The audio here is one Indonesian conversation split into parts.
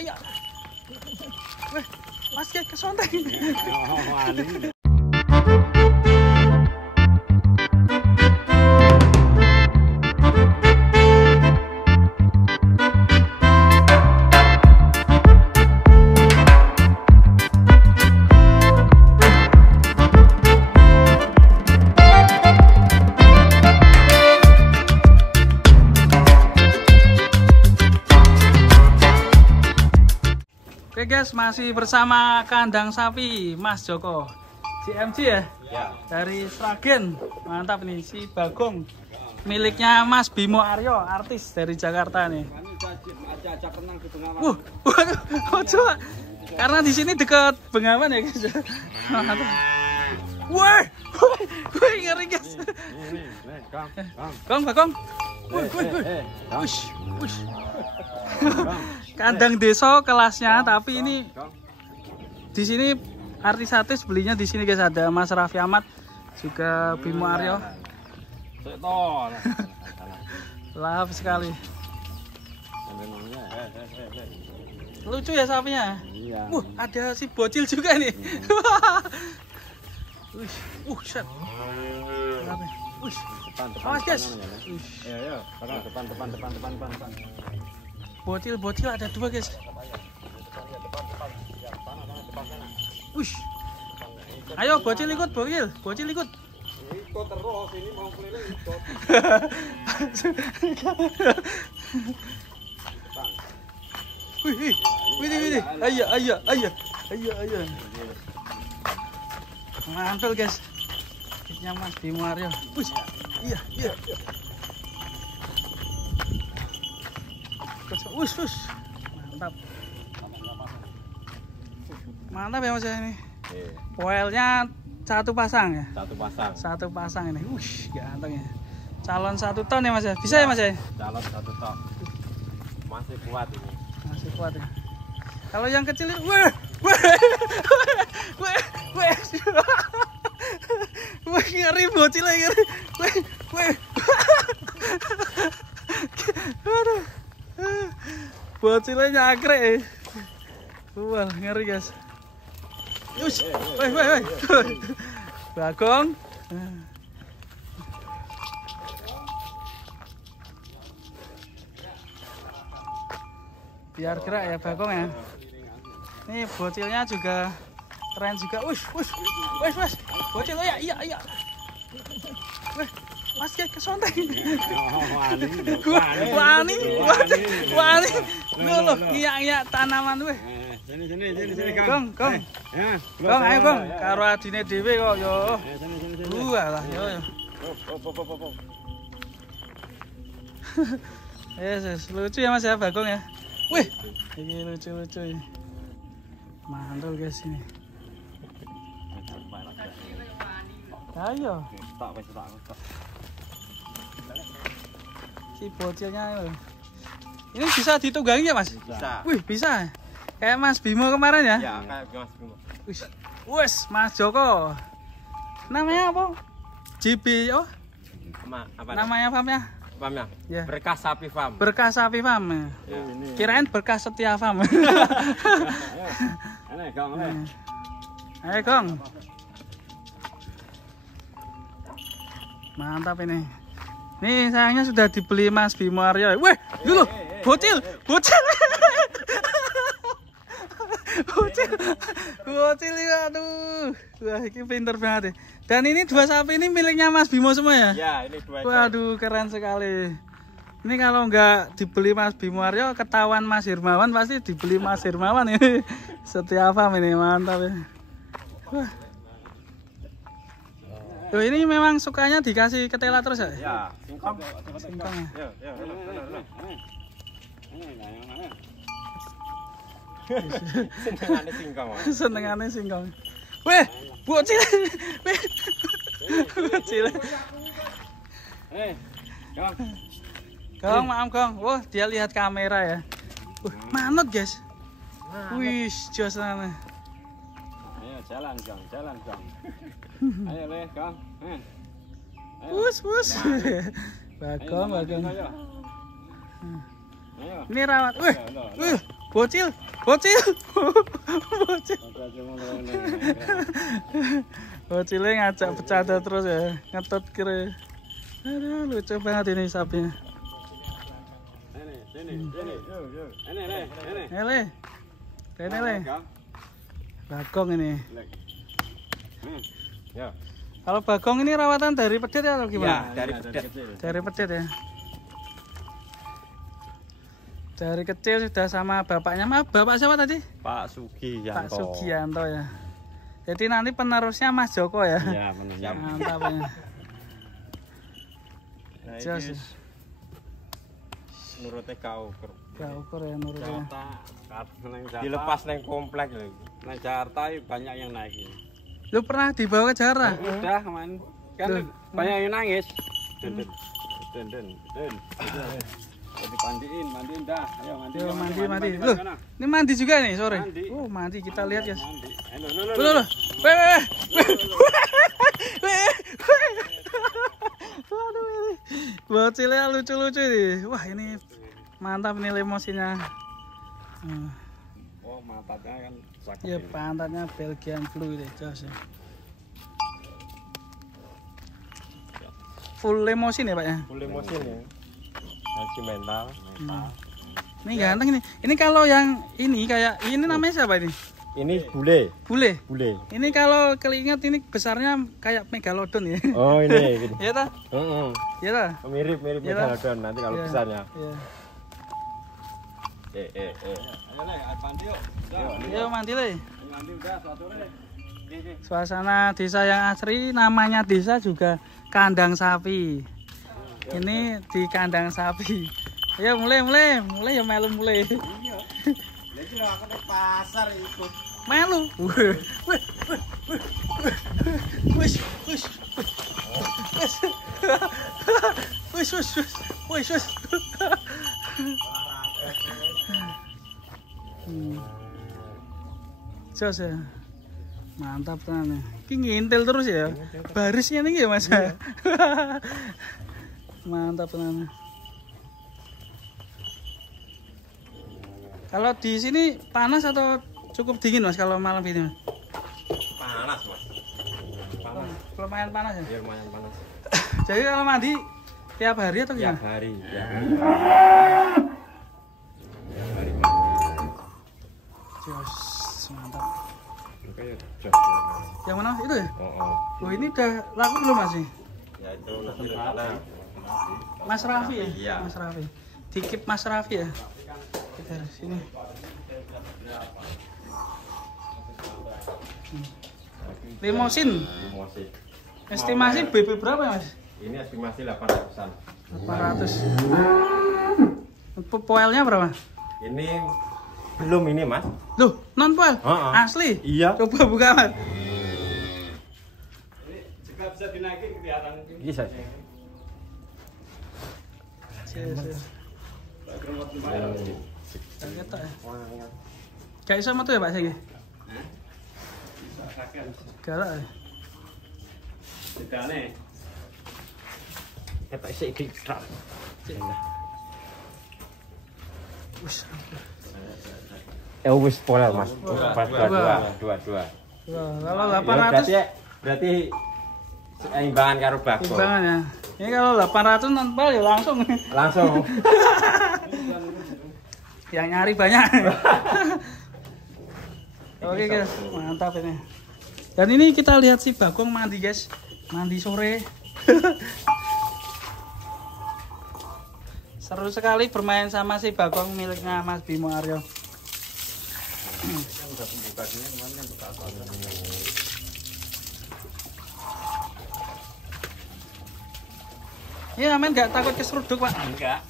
iya. Weh, Mas kayak kesonteng. Oke guys, masih bersama kandang sapi Mas Joko CMG ya? Ya. Dari Sragen. Mantap nih si Bagong. Miliknya Mas Bimo Aryo, artis dari Jakarta nih. Coba. Karena di sini dekat Bengawan ya guys. Wah, ngeri guys. Bagong. Kandang desa kelasnya, tapi ini di sini artis-artis belinya di sini guys. Ada Mas Raffi Ahmad, juga Bimo Aryo. Lahap sekali. Lucu ya sapinya. Ada si bocil juga nih. Set. Awas guys. Depan. Bocil ada dua guys. Ayo bocil ikut. Ikut terus, ini mau keliling ikut. Ayo. Mantul guys. Kitnya Mas Bimo Aryo. Iya. Mantap ya Mas ini. Poelnya satu pasang ya? Satu pasang ini. Ganteng ya. Calon 1 ton ya Mas ya? Bisa ya Mas ya? Calon 1 ton. Masih kuat ini. Masih kuat ya. Kalau yang kecil ini, ngeri bocilnya ngeri. Aduh. Bocilnya nyakrek. Wah, ngeri guys. Bagong. Biar gerak ya Bagong ya. Nih bocilnya juga keren juga. Bocil iya. Mas kayak kesonteng. Wani. Loh, ngiyak tanaman weh. Sini Gong. Gong ayo Gong, karo adine dhewe kok yo. Alah yo. Yes, lucu ya Mas ya Bagong ya. Wih, ini lucu ya. Mantul guys ini. Ayo. Si bocilnya ini. Ini bisa ditunggangi ya Mas? Bisa. Wih, bisa. Kayak Mas Bimo kemarin ya? Ya, kayak Mas Bimo. Mas Joko. Namanya apa? JB Apa? Namanya farmnya? Farmnya? Ya. Berkah Sapi Farm. Berkah Sapi Farm. Ya. Kirain Berkah Setia Farm. Ayo Gong. Mantap ini. Nih sayangnya sudah dibeli Mas Bimo Aryo. Weh, dulu bocil. Bocil ya, aduh. Wah, ini pinter banget ya. Dan ini 2 sapi ini miliknya Mas Bimo semua ya? Ya, ini 2 ekor. Waduh, keren sekali. Ini kalau nggak dibeli Mas Bimo Aryo, ketahuan Mas Hirmawan pasti dibeli Mas Hirmawan ini. Setia Farm ini, mantap ya. Wah. Loh, ini memang sukanya dikasih ketela terus ya? Ya, singkong ya. Senengane singkong. Weh, bocil. Gong, maaf Gong. Wah, dia lihat kamera ya. Manut guys. Wih, jos sana. Ayo jalan Gong. Ayo Le Gong. Bus. Bagong. Ayo. Ini rawat. Wih, Bocil. Bocil. Bocil. Bocilnya ngajak bercanda terus ya. Ngetot kira. Aduh, lucu banget ini sapinya. Ini. Bagong ini. Ya. Kalau Bagong ini rawatan dari pedet ya atau gimana? Ya, dari pedet. Dari pedet ya. Dari kecil sudah sama bapaknya. Bapak siapa tadi? Pak Sugiyanto. Pak Sugiyanto ya. Jadi nanti penerusnya Mas Joko ya. Iya, benar. Mantap ya. Jos. Nurute kau ukur. Gak ukur ya nurutnya. Dilepas neng komplek lho. Nang Jakarta banyak yang naik ini. Lu pernah dibawa ke Jakarta? Udah kemarin. Kan Loh. banyak yang nangis. Den. Mandiin dah. Ayo mandi. Yo, mandi. Loh, ini mandi juga nih sore. Mandi. Oh, mandi kita lihat ya. Mandi. Loh. Weh. Waduh ini. Bocilnya lucu-lucu nih. Wah, ini mantap nih lemosinya. Oh, matanya kan sakit. Ya, pantatnya Belgian Blue ini, jos ya. Full lemosin ya, Pak ya? Full mesin ya. Haji mental. Ini ganteng ini. Ini kalau yang ini kayak ini namanya siapa ini? Ini bule. Bule. Bule. Ini kalau keliingat ini besarnya kayak megalodon ya. Oh, ini. Iya ta? Heeh. Iya ta? Mirip Iya, megalodon nanti kalau Iya. besarnya. Iya. Ayo Le, mandi yuk. Yo mandi le. Mandi udah sore. Suasana desa yang asri, namanya desa juga kandang sapi. Ini di kandang sapi. Ayo mulai ya melu mulai. Lagi aku ke pasar ikut. Melu. Wis. Jos ya. Mantap tenan. Iki ngintil terus ya. Barisnya nih ya Mas. Mantap tenan. Kalau di sini panas atau cukup dingin Mas kalau malam ini? Mas? Panas, Mas. Panas. Lumayan panas ya. Ya lumayan panas. Jadi kalau mandi tiap hari atau Tiap gimana? hari. Jos, mantap. Oke, Yang mana itu ya? Oh. Oh ini udah laku belum Mas? Ya itu nanti rencana. Mas Raffi ya? Iya. Mas Raffi. Dikip Mas Raffi ya? Kita dari sini. Limosin. Limosin. Estimasi BP berapa ya Mas? Ini estimasi 800-an. 800. Poelnya berapa? Ini belum ini, Mas. Loh, non poel? Heeh. Asli? Iya. Coba buka Mas. Ini juga bisa dinaikin kelihatan. Bisa. Ketok ya. Gak iso metu ya Pak saiki? Galak ya. Sedane. Ketok sik dikrak. Wis. Wis pola, Mas. Dua. Dua. Kalau Ya, 800 berarti seimbangan karo Bagong. timbangan ya. Ini kalau 800 non poel ya langsung. Langsung. Yang nyari banyak. Oke guys, mantap ini. Dan ini kita lihat si Bagong mandi guys, mandi sore. Seru sekali bermain sama si Bagong miliknya Mas Bimo Aryo. Iya, men nggak takut keseruduk Pak? Enggak.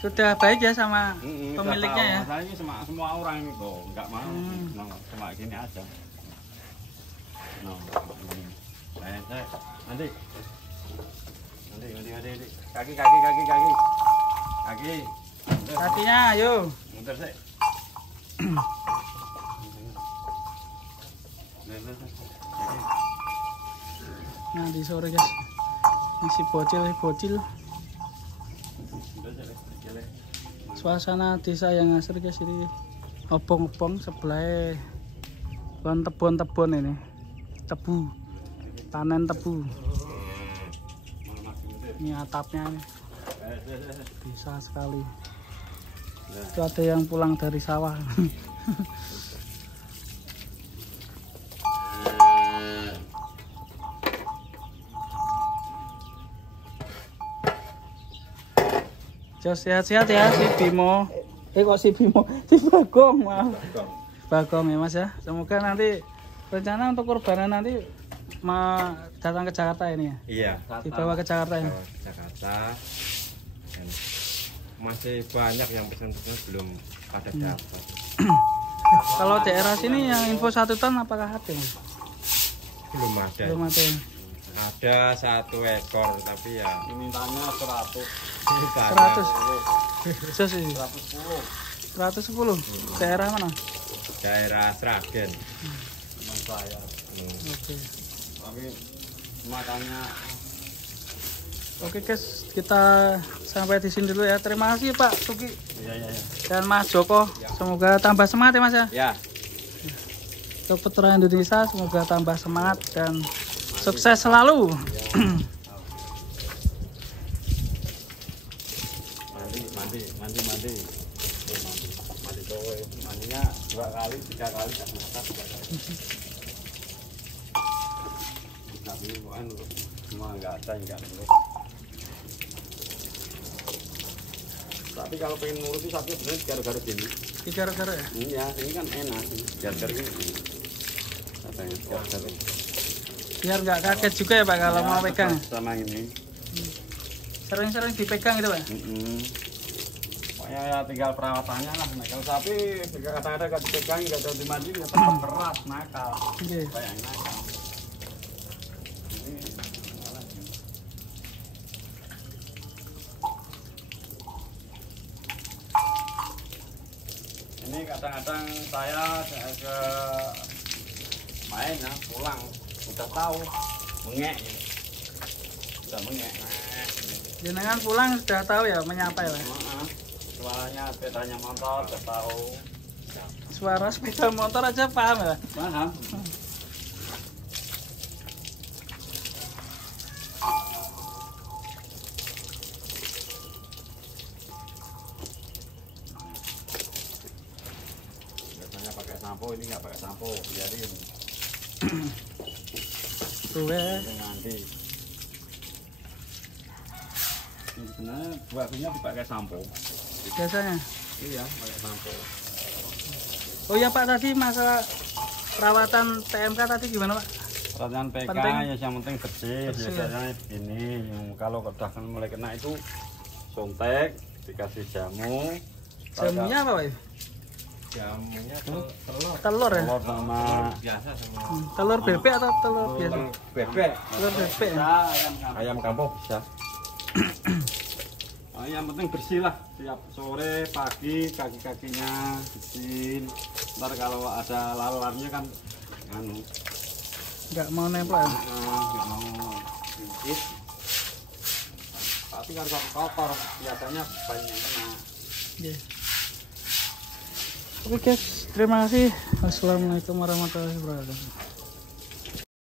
Sudah baik ya sama pemiliknya ya. Masalahnya semua orang itu enggak mau. Cuma gini aja. Nanti. Kaki. Kakinya, ayo. Muter sih. Nah di sore guys, masih bocil. Suasana desa yang asri guys ini. Obong-obong sebelah tebon-tebon ini. Tebu. Panen tebu. Ini atapnya nih. Bisa sekali. Itu ada yang pulang dari sawah. Jos sehat-sehat ya si Bimo. Kok si Bimo, si Bagong, maaf. Bagong ya Mas ya. Semoga nanti rencana untuk kurbanan nanti datang ke Jakarta ini ya. Iya. Dibawa ke Jakarta ya. Jakarta. Dan masih banyak yang pesan-pesan belum pada dapat. Kalau daerah sini yang info 1 ton apakah ada? Belum ada. Belum ada. Ada 1 ekor tapi ya mintanya 100. 100. Jos ini. 110. Daerah mana? Daerah Sragen. Teman saya. Oke. Tapi makanya Oke guys, kita sampai di sini dulu ya. Terima kasih Pak Sugi. Iya. Dan Mas Joko. Semoga tambah semangat ya Mas ya. Ya. Untuk Peternak Indonesia semoga tambah semangat dan sukses selalu. Mandi. Mandi cowok. Mandinya 2 kali, 3 kali tak masak. Tapi bukan semua enggak ada enggak nurut. Tapi kalau pengen nuruti sapi sebenarnya gara-gara gini. Gara-gara ya? Iya, ini kan enak sih. Gara-gara gini. Katanya gara-gara. Biar nggak kaget juga ya Pak kalau mau pegang. Sama ini. Sering-sering dipegang gitu Pak. Pokoknya ya tinggal perawatannya lah. Nah, kalau sapi kadang-kadang nggak dipegang, nggak jauh dimandi, ya tetap keras, nakal. Iya. Kayak nakal. Ini kadang-kadang saya ke main ya, pulang udah tahu mengek, udah mengek. Jenengan pulang sudah tahu ya menyapa ya Pak? Suaranya sepedanya motor udah tahu. Suara sepeda motor aja paham ya? Paham. Biasanya pakai sampo, ini nggak pakai sampo, biarin. Tuh ya. Nanti. Ini sebenarnya buahnya dipakai sampo. Biasanya. Iya, pakai sampo. Oh ya Pak, tadi masalah perawatan TMK tadi gimana Pak? Perawatan PK Penting. ya yang penting bersih. Biasanya ini kalau udah mulai kena itu suntik, dikasih jamu. Jamunya apa Pak? Jamunya Telur ya? telur sama biasa sama Telur bebek atau telur biasa? bebek. Telur bebek ya? Ayam kampung bisa. Yang penting bersih lah, tiap sore, pagi, kaki-kakinya bersihin. Ntar kalau ada lalarnya kan Nggak mau nempel ya? nggak mau sedikit. Tapi kalau kotor biasanya banyak yang kena. Iya. Oke guys, terima kasih. Assalamualaikum warahmatullahi wabarakatuh.